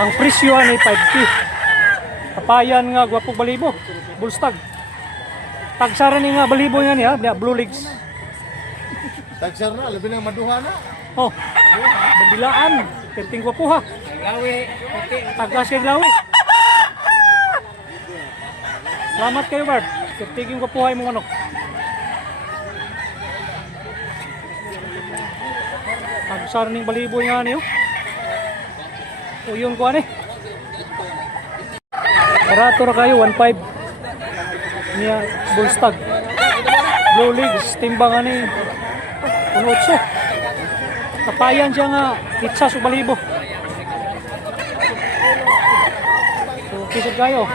Ang presyo ay 5K. Kapayan nga gwapong balibo, bulstag. Tagsara ni nga balibo nga niya, blue legs. Tagsar na, labi na maduha na. Oh, bandilaan, perting gwapo ha. Lawi, okay. Tagas kay Lawi. Salamat kayo, Bart. Perting gwapo ha imong manok. Tagsara ning balibo nga niyo. O yun ko ani. Barato ra kayo 1.5 niya bulstag. Blue legs timbang ani 1.8. Kapayan siya nga pizza sa balibo. So kisod kayo.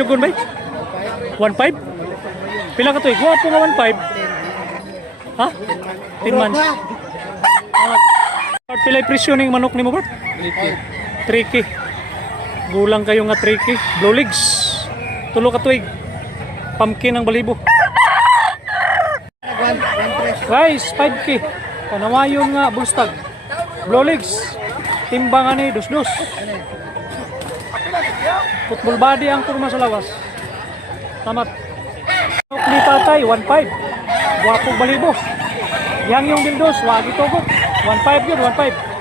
Yugon ba? 1.5? Pila ka to? Gwapo nga 1.5. Ha? 10 months. Pila yung presyo ng manok ni mo, Bart? 3K. Gulang kayo nga 3K. Blue legs. Tulo ka tuig. Pumpkin ang balibo. Guys, 5K. Panamayon nga bulstag. Blue legs. Timbangan ni dus-dus. Football body ang kurma sa lawas. Tamat. Ni tatay 1.5. Guwapong balibo. Yang yung bildos, wagi togot. 1.5 yun, 1.5.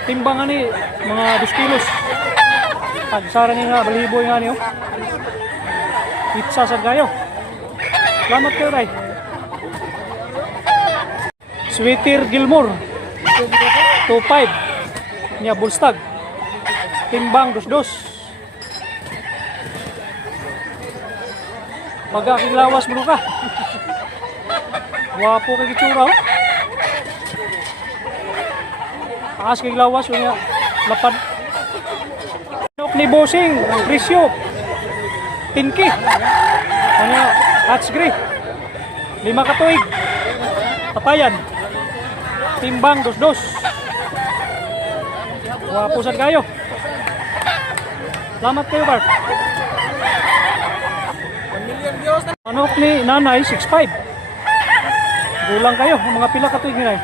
Timbangan ni mga 2 kilos. Tagsara ni nga balibo nga niyo. Pizza sa gayo. Salamat kayo, Ray. Sweeter Gilmore 2.5 niya bulstag. Timbang 2.2. Magaking lawas mo ka. Wapo kay gitsura oh. Taas kay lawas yun niya lapad. Nok ni Bossing ang presyo 10K. Kanya Hats Gray 5 katuig. Papayan timbang 2.2. Wapo sad kayo. Salamat kayo, Bart. 1 million views na. Manok ni Nanay 6.5. Gulang kayo mga pila katuig ni Nay.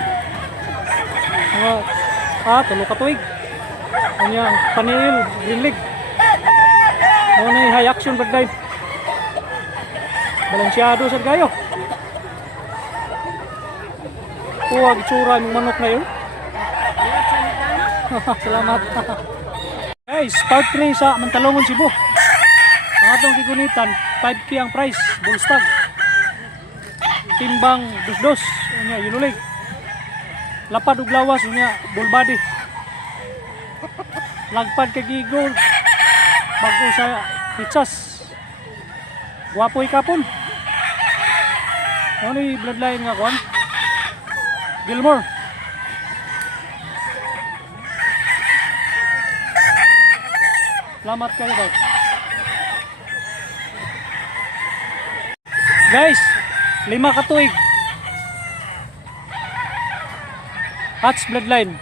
Mga tulo katuig. Kanya panil green leg. Muna high action birthday. Balansyado sad kayo. Huwag tsura ng manok na yun. Salamat. Guys, part 3 sa Mantalongon, Cebu. Ang atong gigunitan, 5K ang price, bulstag. Timbang 2.2, unya yunulig. Lapad ug lawas, unya bull body. Lagpad kay gigol. Bago sa pizzas. Guwapo ikapon. Ano ni bloodline nga kuan? Gilmore. Salamat kayo, Bart. Guys, 5 katuig. Hats bloodline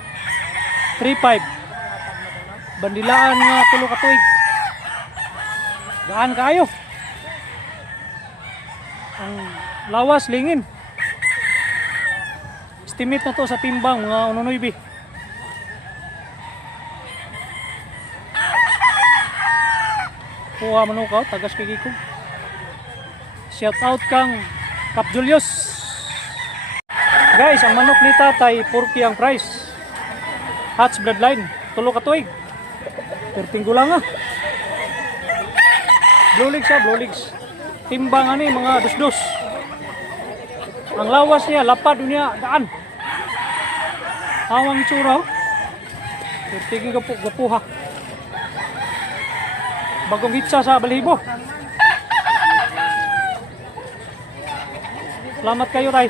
3.5. Bandilaan nga 3 katuig. Gaan kayo. Ang lawas lingin. Estimate na to sa timbang mga 1.9. Kuha manukaw, tagas kay Kiko. Shout out kang Cap Julius. Guys, ang manok ni tatay 4K ang price. Hats bloodline 3 katuig. Pertinggo lang ah. Blue legs ah, blue legs. Timbang ani mga 2.2. Ang lawas niya, lapad niya, daan. Awang tsura oh. Pertinggo gapuha. Bagong hitsa sa balibo. Salamat kayo, Ray.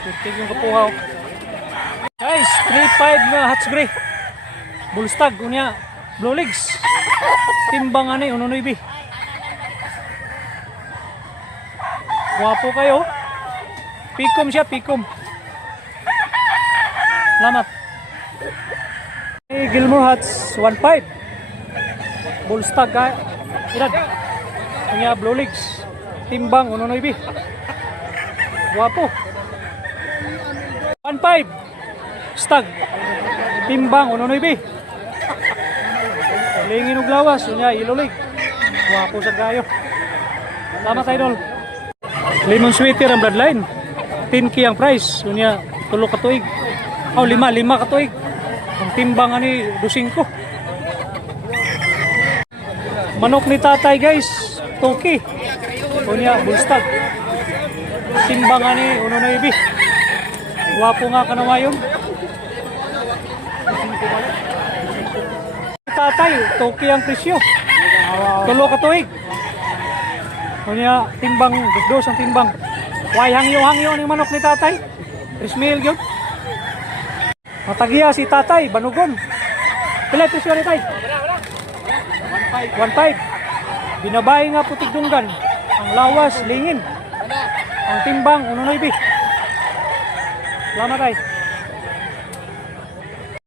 Pertinggo gapuha oh. Guys, 3.5 nga Hats Gray. Bulstag unya blue legs. Timbang ani 1.9. Guwapo kayo. Pikom siya, pikom. Salamat. Gilmore Hats 1.5. Bulstag ka. Irad. Unya blue legs. Timbang 1.9. Guwapo. 1.5. Stag. Timbang 1.9. Lingin og lawas, unya ilulig. Wapo sa gayo. Salamat idol. Lemon sweeter ang bloodline. 10k ang price, unya 3 ka tuig. Oh, 5 ka tuig. Ang timbang ani 25. Manok ni tatay guys, 2k. Unya bulstag. Timbang ani 1.9. Wapo nga kanawayon. Tatay, 2k ang presyo. 3 ka tuig. Unya timbang dos ang timbang. Way hangyo ni manok ni tatay. 3,000 gyud. Matagiya si tatay, banugon. Pila presyo ni tay? 1.5. Binabay nga putig dunggan. Ang lawas lingin. Ang timbang 1.9. Salamat tay.